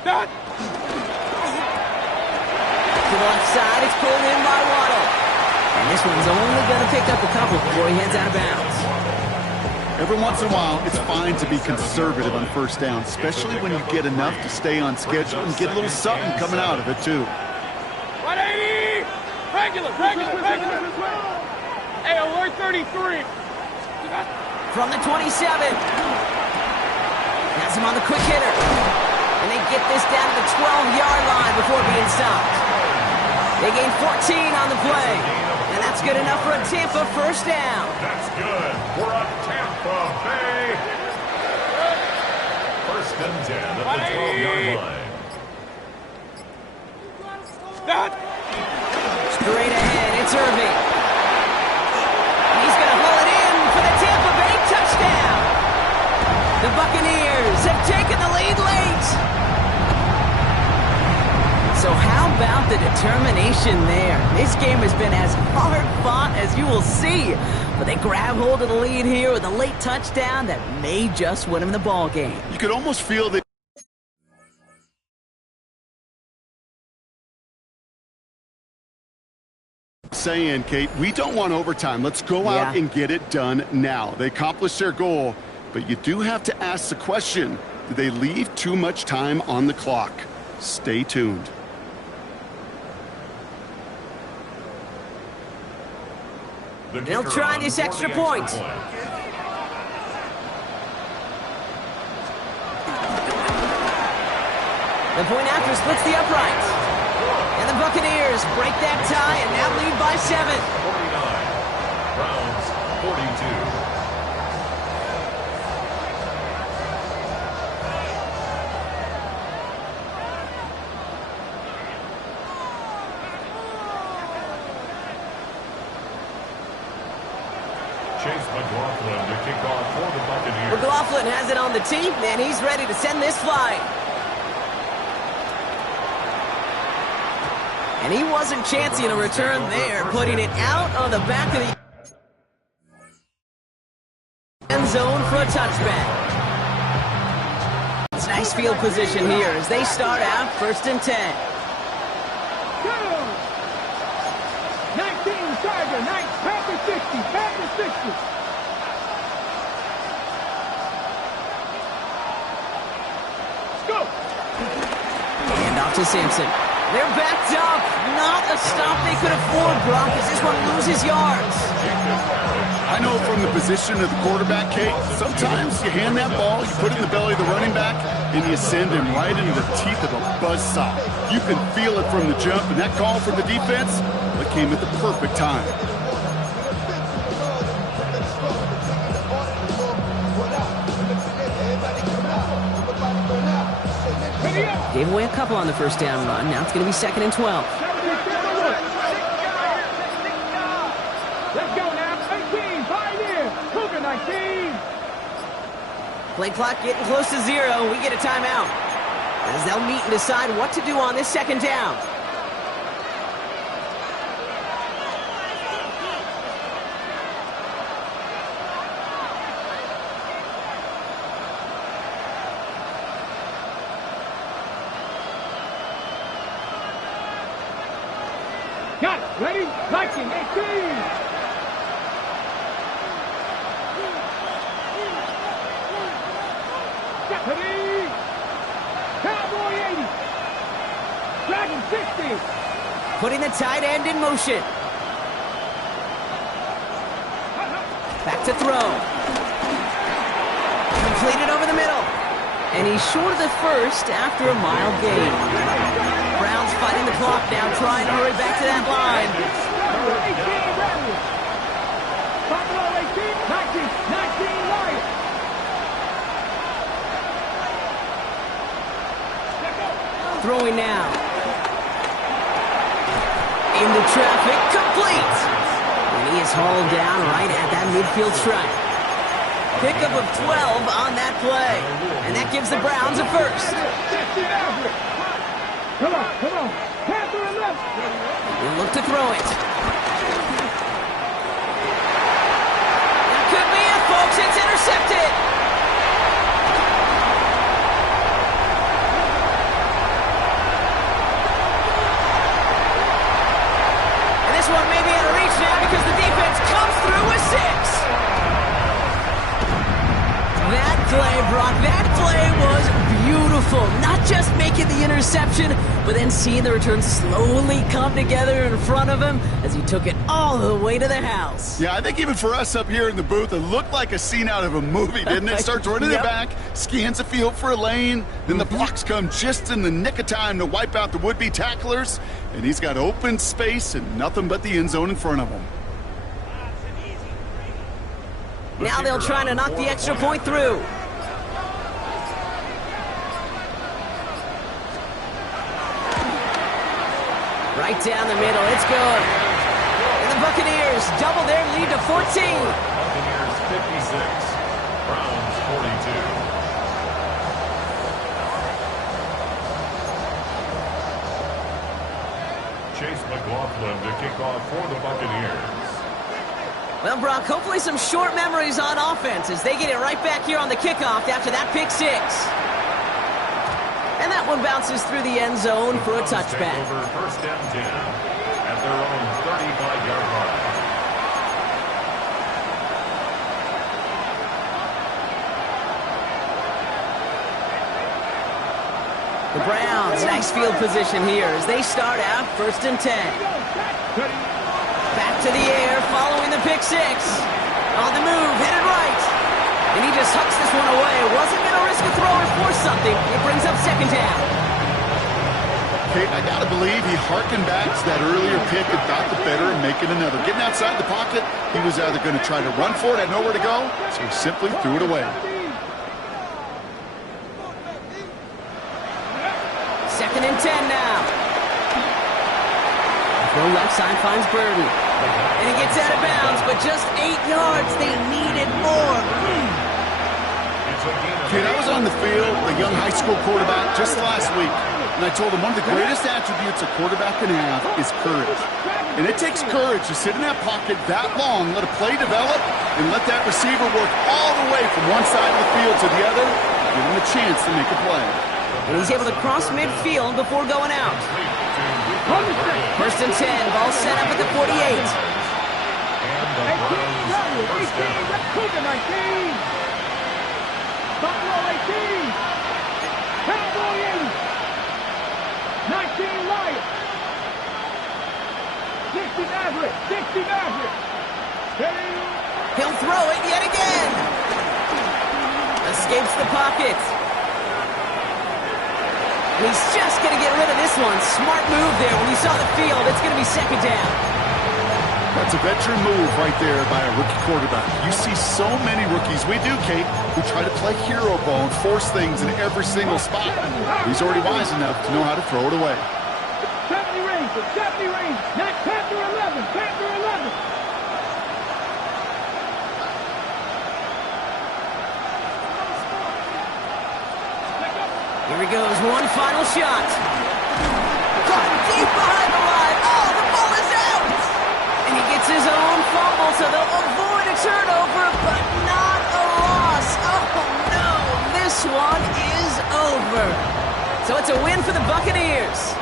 Start. To the left side, it's pulled in by Waddle. And this one's only going to pick up a couple before he heads out of bounds. Every once in a while, it's fine to be conservative on first down, especially when you get enough to stay on schedule and get a little something coming out of it, too. 180! Regular. Hey, alert 33. From the 27. Has him on the quick hitter. And they get this down to the 12-yard line before being stopped. They gain 14 on the play. And that's good enough for a Tampa first down. That's good for a Tampa Bay. First and 10 at the 12-yard line. Start. Straight ahead, it's Irving. He's going to haul it in for the Tampa Bay touchdown. The Buccaneers have taken the lead late. So how about the determination there? This game has been as hard-fought as you will see. But they grab hold of the lead here with a late touchdown that may just win them the ball game. You could almost feel that. Saying, Kate, we don't want overtime. Let's go out and get it done now. They accomplished their goal, but you do have to ask the question, did they leave too much time on the clock? Stay tuned. They'll try this extra point. The point after splits the uprights. And the Buccaneers break that tie and now lead by 7. 49. Browns 42. Chase McLaughlin to kick off for the Buccaneers. McLaughlin has it on the tee, and he's ready to send this flying. And he wasn't chancing a return there, putting it out on the back of the end zone for a touchback. It's nice field position here as they start out first and 10. 19 Tiger, Panther 60, Panther 60. Let's go. And off to Simpson. They're backed up. Not a stop they could afford, Brock, as this one loses yards. I know from the position of the quarterback, Kate, sometimes you hand that ball, you put it in the belly of the running back, and you send him right into the teeth of a buzzsaw. You can feel it from the jump, and that call from the defense, that came at the perfect time. Gave away a couple on the first down run. Now it's going to be 2nd and 12. Let's go now. 18, 5 in. Cougar 19. Play clock getting close to 0. We get a timeout as they'll meet and decide what to do on this 2nd down. Got it. Ready? Liking 18. Deputy. Cowboy 80. Dragon 60. Putting the tight end in motion. Back to throw. Completed over the middle. And he's short of the first after a mile gain. Browns fighting the clock now, trying to hurry back to that line. 19, Throwing now. Into traffic, complete. And he is hauled down right at that midfield stripe. Pickup of 12 on that play. And that gives the Browns a first. Come on. Panther 11. We'll look to throw it. That could be it, folks. It's intercepted. beautiful. Not just making the interception, but then seeing the return slowly come together in front of him as he took it all the way to the house. Yeah, I think even for us up here in the booth, it looked like a scene out of a movie, didn't it? Starts running it back, scans the field for a lane, then the blocks come just in the nick of time to wipe out the would-be tacklers, and he's got open space and nothing but the end zone in front of him. Now they'll try to knock the extra point through. Right down the middle, it's good. And the Buccaneers double their lead to 14. Buccaneers 56, Browns 42. Chase McLaughlin to kick off for the Buccaneers. Well, Brock, hopefully some short memories on offense as they get it right back here on the kickoff after that pick six. And that one bounces through the end zone for a touchback. Over first and 10 at their own 35-yard line. The Browns, nice field position here as they start out first and 10. Back to the air, following the pick six. On the move, headed right. And he just hucks this one away. Wasn't going to risk a throw or force something. It brings up second down. Kate, I got to believe he harkened back to that earlier pick and thought the better of making another. Getting outside the pocket, he was either going to try to run for it, had nowhere to go, so he simply threw it away. Second and 10 now. The left side finds Burden. And he gets out of bounds, but just 8 yards. They needed more. Kid, I was on the field, a young high school quarterback, just last week, and I told him one of the greatest attributes a quarterback can have is courage. And it takes courage to sit in that pocket that long, let a play develop, and let that receiver work all the way from one side of the field to the other, give him a chance to make a play. And he's able to cross midfield before going out. First and 10, ball set up at the 48. And the Browns first down. Buffalo 18. Cowboy 80. 19 Lions. 60 Maverick. 60 Maverick. He'll throw it yet again. Escapes the pocket. He's just going to get rid of this one. Smart move there. When he saw the field, it's going to be second down. That's a veteran move right there by a rookie quarterback. You see so many rookies, we do, Kate, who try to play hero ball and force things in every single spot. He's already wise enough to know how to throw it away. 70 Rangers, 70 Rangers. Not Panther 11, Panther 11. Here he goes, one final shot. Caught deep behind the line. Oh, the ball is out. And he gets his own fumble, so they'll avoid a turnover, but not a loss. Oh, no, this one is over. So it's a win for the Buccaneers.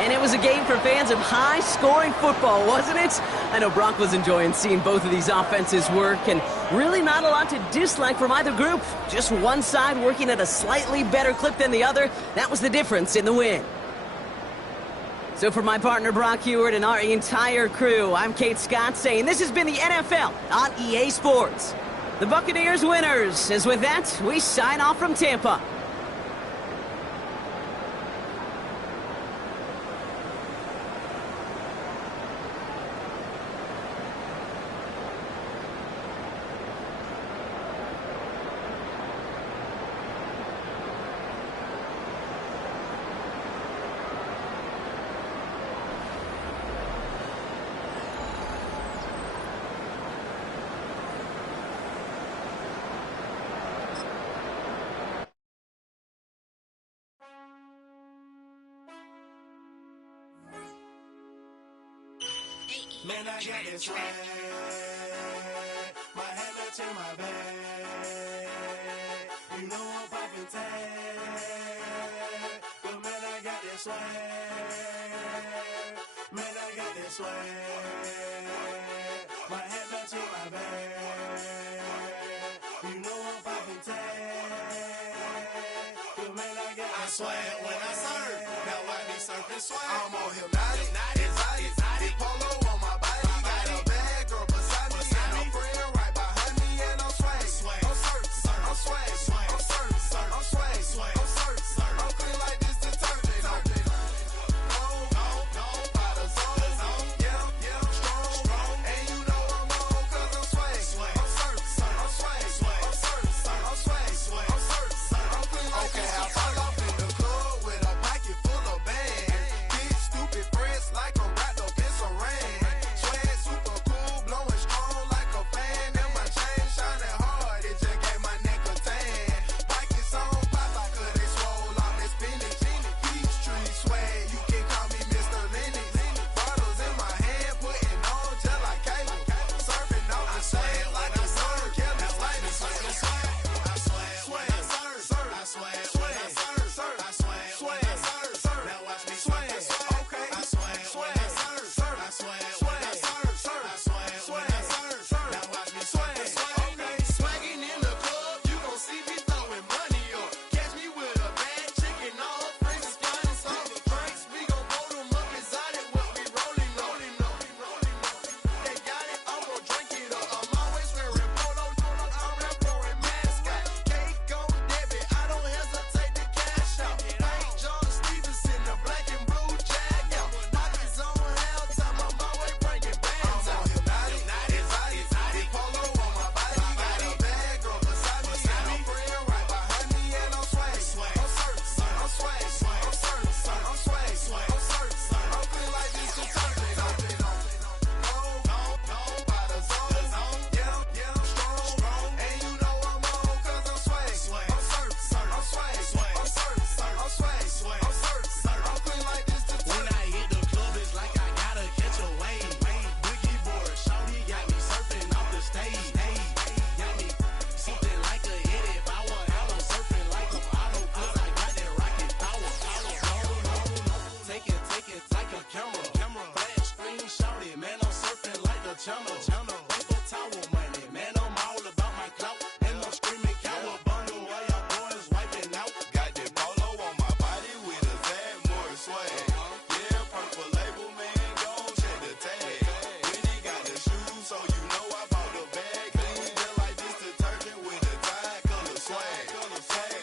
And it was a game for fans of high-scoring football, wasn't it? I know Brock was enjoying seeing both of these offenses work, and really not a lot to dislike from either group. Just one side working at a slightly better clip than the other. That was the difference in the win. So for my partner Brock Heward and our entire crew, I'm Kate Scott saying this has been the NFL on EA Sports. The Buccaneers winners. As with that, we sign off from Tampa. Man, I got this swag. My head up to my bag. You know I'm poppin' tag. But man, I got this swag. Man, I got this swag. My head up to my bag. You know I'm poppin' tag. But man, I swag when I serve. Now I be surfing swag. I'm on hypnotic, exotic, polo on my body. Got a bad girl beside me, and a friend right behind me, and I'm swag. I'm surf, I'm swag, I'm surf, I'm swag, I'm surf, I'm clean like this detergent. No, by the zone, yeah, I'm strong, and you know I'm on 'cause I'm swag. I'm surf, I'm swag, I'm surf, I'm swag, I'm surf, I'm clean like this. Okay, I fall off in the club with a pocket full of bags. Big stupid friends like I'm wrapped up in saran. Swag super cool, blowing strong like a fan. And my chain shining hard, it just gave my neck a tan. Pockets on pop, 'cause they swole off that spinach. Peachtree swag, you can call me Mr. Lennox. Bottles in my hand, putting on just like cable. Surfing off the sand like a surf. Kelly Slater, swag. I swag, I surf. I swag, I surf. I swag, I surf. Now watch me swag. Okay, I swag, I surf. I swag, I surf. I swag, I surf. Now watch me swag. Okay, swagging in the club, you gon' see me throwing money up. Catch me with a bad chicken, all her friends is flying some drinks. We gon' hold them up exotic, what we rolling up. They got it, I'm gon' drink it up. I'm always wearing polo, I'm that pouring mascot. Cake on debit, I don't hesitate to cash out. Ain't John Stevenson, the black and blue jag out. Pockets on hell time, I'm always bringing bands out. Hypnotic, exotic, polo on my body. Got a bad girl beside me, and a friend right behind me, and I'm swag. I'm surf, I'm swag, I'm surf, I'm swag, I'm surf, I'm clean like this detergent. No, by the zone, yeah, I'm strong, and you know I'm on 'cause I'm swag. I'm surf, I'm swag, I'm surf, I'm swag, I'm surf, I'm clean like this detergent. When I hit the club, it's like I gotta catch a wave. Boogie board, shawty got me surfing off the stage. Got me something like a headed power. I'm surfing like I'm auto 'cause I got that rocket power. Take it like a camera. Flash screen, shawty, man, I'm surfing like the channel. Paper towel money, man, I'm all about my clout. And I'm screaming cowabunga while y'all boys wiping out. Got that polo on my body with a Zad more swag. Yeah, purple label, man, gon' check the tag. When he got the shoes, so you know I bought the bag. Clean just like this detergent with the Tide color swag.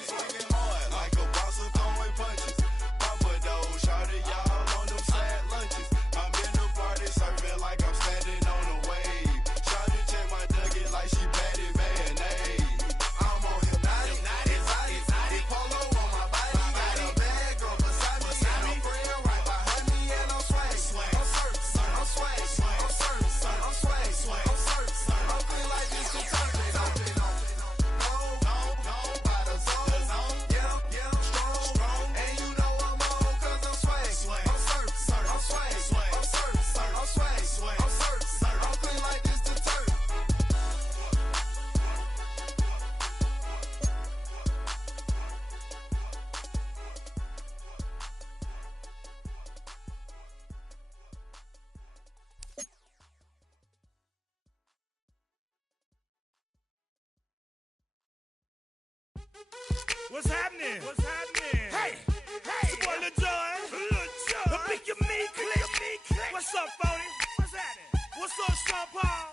Swinging hard like a boss of throwing punches. Papa though, shawty, y'all on them sad lunches. I'm in the party surfing like I'm standing on a wave. Shawty check my nugget like she patty mayonnaise. I'm on hypnotic, exotic, polo on my body. Got a bad girl beside me, and a friend right behind me, and I'm swag. I'm surf, I'm swag, I'm surf, I'm swag, I'm surf, I'm clean like this detergent. No, by the zone, yeah, I'm strong, and you know I'm on 'cause I'm swag. I'm surf, I'm swag, I'm surf, I'm swag, I'm surf, I'm clean like this detergent. What's happening? Hey, it's your boy Lil Jon. Pick your meat click. What's up, Phony? What's happening? What's up, Sean Paul?